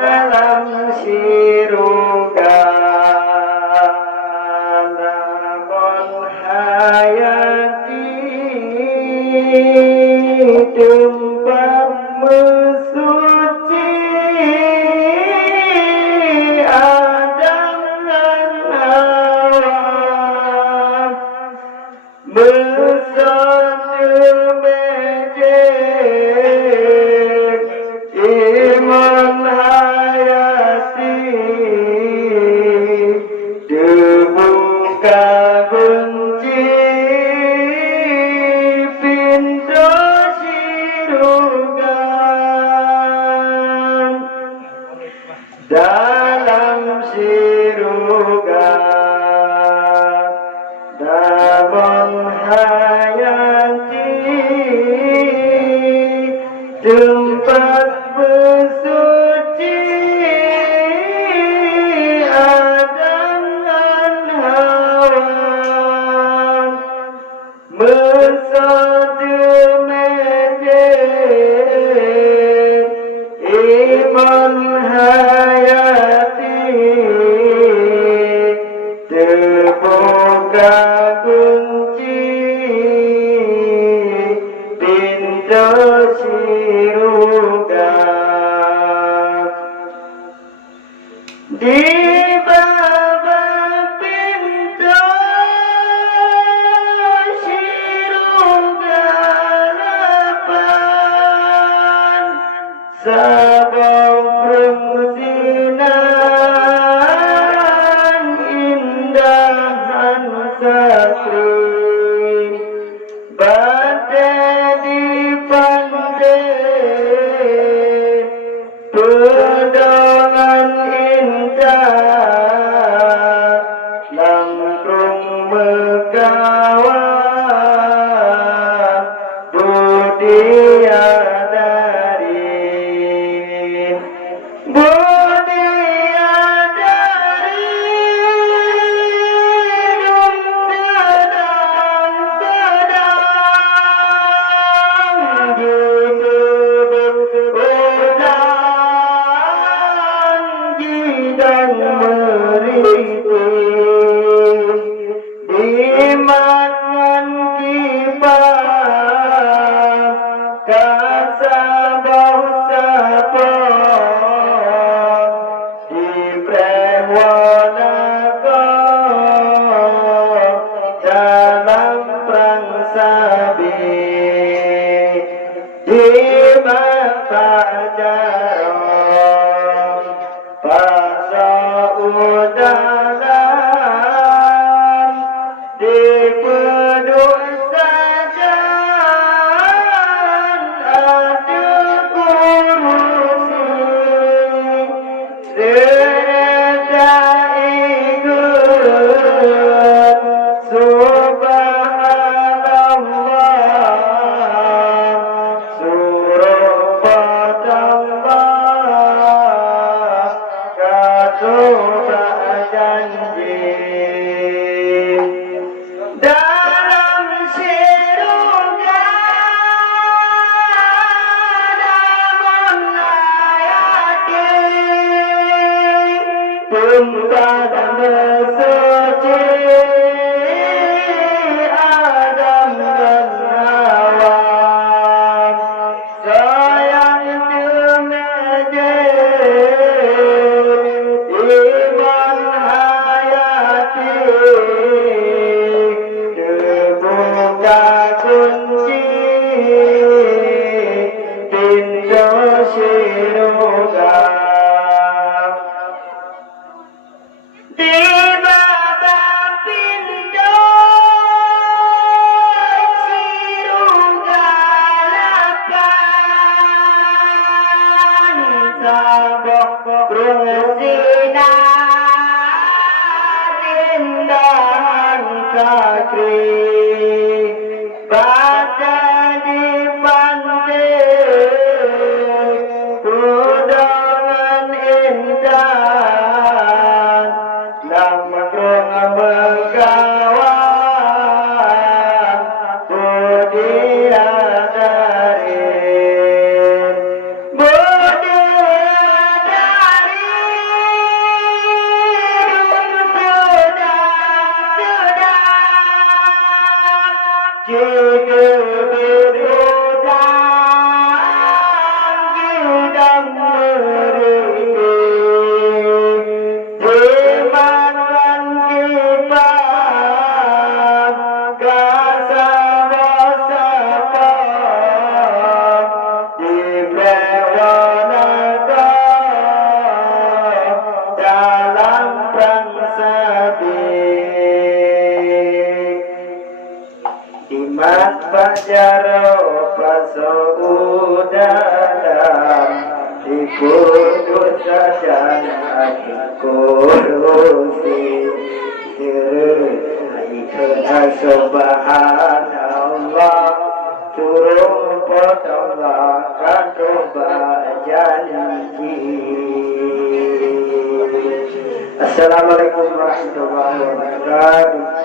dalam sirugan namun hayati tempat mesuci Adam dan Hawa bersatu mejek iman hayati dibuka kunci pintu surga dalam surga namun hayati tempat bersuci Adam dan Hawa bersatu mejek iman hayati terbuka kunci pintu surga di bawah pintu surga lapan sabang persinan indahan sakri badai di pantai pedongan indah langkung megawah budiadari dan meriting dimangan kipas kasabau sapa di prewanaka dalam perang sabit di mata jarum udalan di pedusajan ada kursi serta ikut subhanallah surah padallah kata janji dalam surga namun hayati tempat bersuci Adam dan Hawa sayang demejek iman hayati terbuka kunci pintu surga di bawah pintu surga lapan sabok bersinar indahan sakri pada di pantai pedangan indah lamrung megawah budiadari putus asa kurusi Aika subhanallah turun potongkan janji. Assalamualaikum warahmatullahi wabarakatuh.